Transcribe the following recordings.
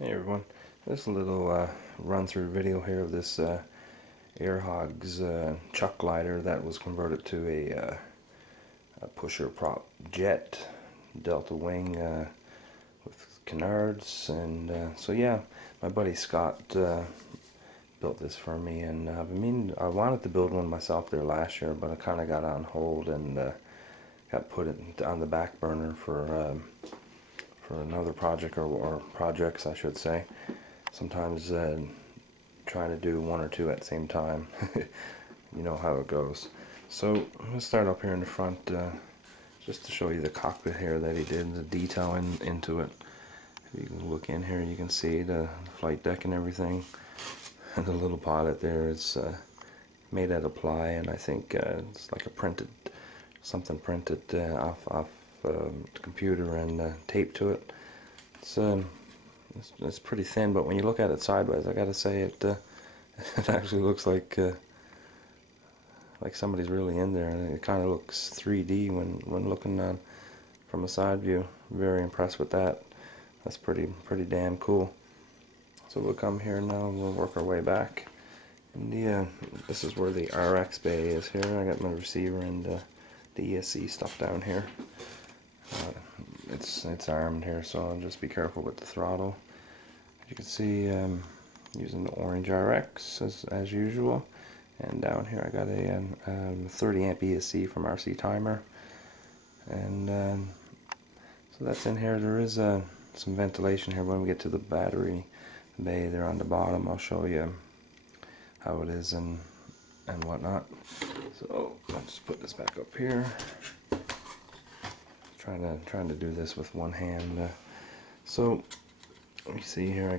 Hey everyone, this little run-through video here of this AirHogs chuck glider that was converted to a pusher prop jet delta wing with canards, and so yeah, my buddy Scott built this for me, and I wanted to build one myself there last year, but I kind of got on hold and got put it on the back burner for another project, or projects I should say. Sometimes trying to do one or two at the same time. You know how it goes. So I'm going to start up here in the front just to show you the cockpit here that he did, the detail into it. If you can look in here, you can see the flight deck and everything. And the little pilot there is made out of ply, and I think it's like something printed off the computer and taped to it. It's pretty thin, but when you look at it sideways, I gotta say it it actually looks like somebody's really in there, and it kind of looks 3D when looking on from a side view. Very impressed with that. That's pretty damn cool. So we'll come here now and we'll work our way back. And this is where the RX bay is here. I got my receiver and the ESC stuff down here. It's armed here, so I'll just be careful with the throttle. You can see using the orange RX as usual, and down here I got a 30 amp ESC from RC Timer, and so that's in here. There is some ventilation here. When we get to the battery bay there on the bottom, I'll show you how it is and whatnot. So I'll just put this back up here. Trying to do this with one hand. So you see here, I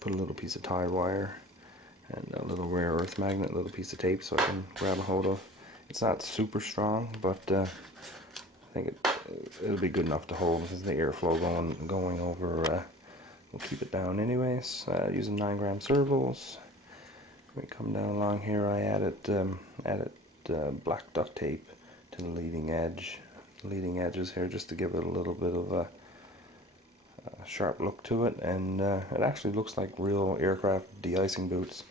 put a little piece of tie wire and a little rare earth magnet, a little piece of tape, so I can grab a hold of. It's not super strong, but I think it'll be good enough to hold, because the airflow going over will keep it down anyways. Using 9-gram servos. We come down along here. I added black duct tape to the leading edges here, just to give it a little bit of a sharp look to it, and it actually looks like real aircraft de-icing boots.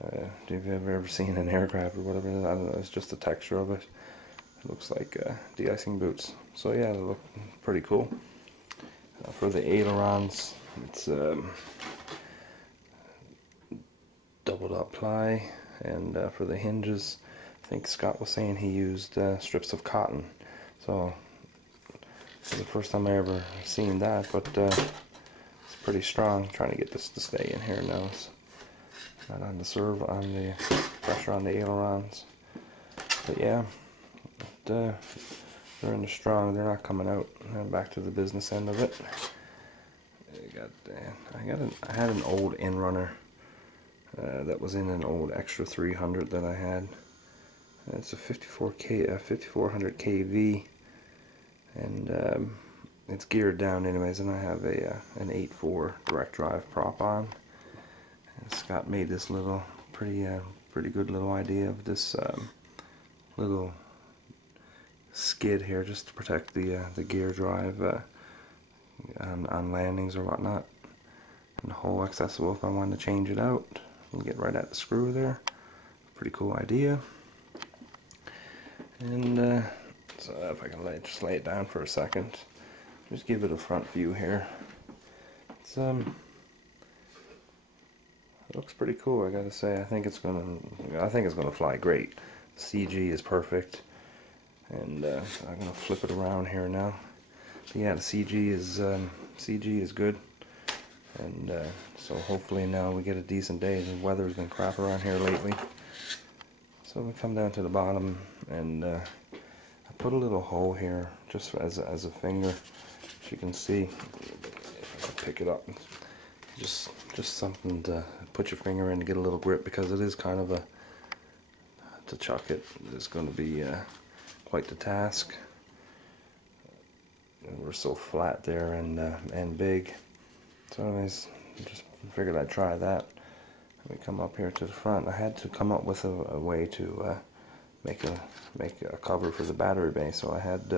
If you've ever seen an aircraft or whatever, I don't know, it's just the texture of it. It looks like de-icing boots. So yeah, they look pretty cool. For the ailerons, it's doubled up ply, and for the hinges, I think Scott was saying he used strips of cotton. So it's the first time I ever seen that, but it's pretty strong. I'm trying to get this to stay in here now. It's not on the pressure on the ailerons. But yeah, they're in the strong. They're not coming out. Back to the business end of it. I had an old Inrunner that was in an old Extra 300 that I had. It's a 5400 kV, and it's geared down anyways, and I have an 8.4 direct drive prop on. And Scott made this little pretty good little idea of this little skid here, just to protect the gear drive on landings or whatnot, and the hole accessible if I wanted to change it out. You can get right at the screw there. Pretty cool idea. And so if I can just lay it down for a second, just give it a front view here. It's it looks pretty cool, I gotta say. I think it's gonna fly great. The CG is perfect, and I'm gonna flip it around here now. But yeah, the CG is good, and so hopefully now we get a decent day. The weather's been crap around here lately. So we come down to the bottom, and I put a little hole here just as a finger. As you can see, if I can pick it up, just something to put your finger in to get a little grip, because it is kind of to chuck it is going to be quite the task. And we're so flat there and big. So anyways, just figured I'd try that. We come up here to the front. I had to come up with a way to make a cover for the battery bay, so I had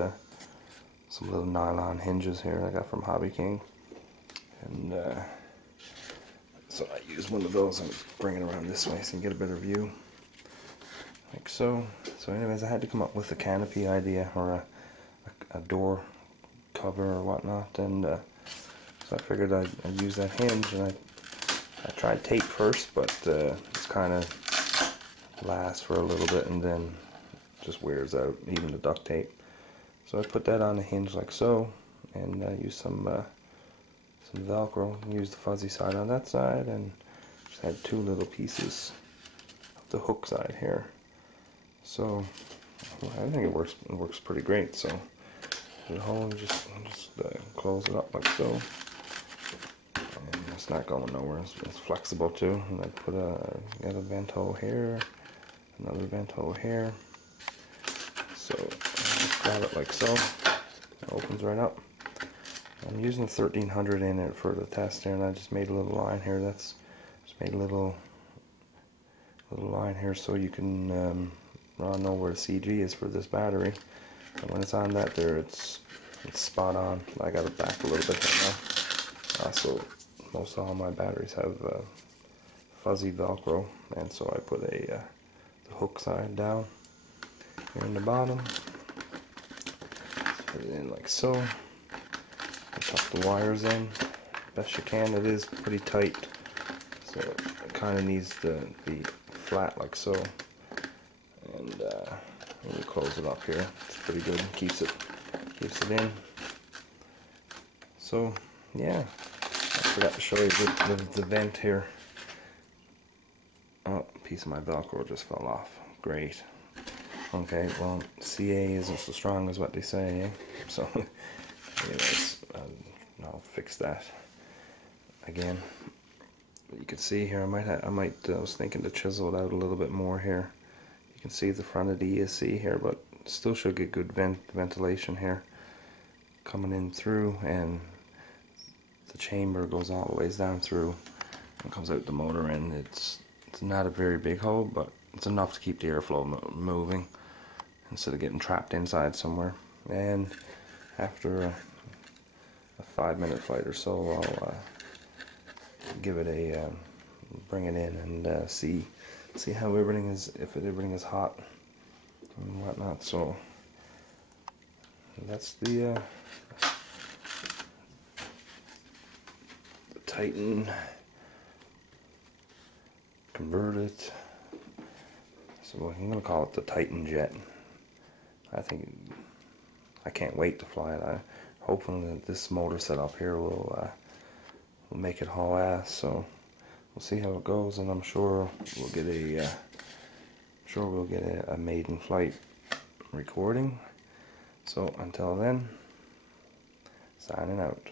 some little nylon hinges here I got from Hobby King, and So I use one of those and bring it around this way so you can get a better view. Like so. So anyways, I had to come up with a canopy idea or a door cover or whatnot, and so I figured I'd use that hinge, and I tried tape first, but it's kind of lasts for a little bit and then just wears out, even the duct tape. So I put that on the hinge like so, and use some Velcro. Use the fuzzy side on that side, and just had two little pieces of the hook side here. So I think it works pretty great. So the hole, just close it up like so, and it's not going nowhere. It's flexible too. And I put got a vent hole here, another vent hole here. So just grab it like so. It opens right up. I'm using 1300 in it for the test here, and I just made a little line here. Just made a little line here so you can know where the CG is for this battery. And when it's on that there, it's spot on. I got it back a little bit right now. So most all my batteries have fuzzy Velcro, and so I put the hook side down here in the bottom. Put it in like so. Tuck the wires in best you can. It is pretty tight, so it kind of needs to be flat like so. And when you close it up here, it's pretty good. Keeps it in. So yeah, I forgot to show you the vent here. Oh, a piece of my Velcro just fell off. Great. Okay, well, CA isn't so strong as what they say, eh? So anyways, I'll fix that again. You can see here, I was thinking to chisel it out a little bit more here. You can see the front of the ESC here, but still should get good ventilation here coming in through, and the chamber goes all the ways down through and comes out the motor end. It's not a very big hole, but it's enough to keep the airflow moving instead of getting trapped inside somewhere. And after a 5-minute flight or so, I'll give it a bring it in and see how everything is, if everything is hot and whatnot. So that's the Titan converted. So I'm gonna call it the Titan Jet. I can't wait to fly it. Hopefully that this motor setup here will make it haul ass. So we'll see how it goes, and I'm sure we'll get a maiden flight recording. So until then, signing out.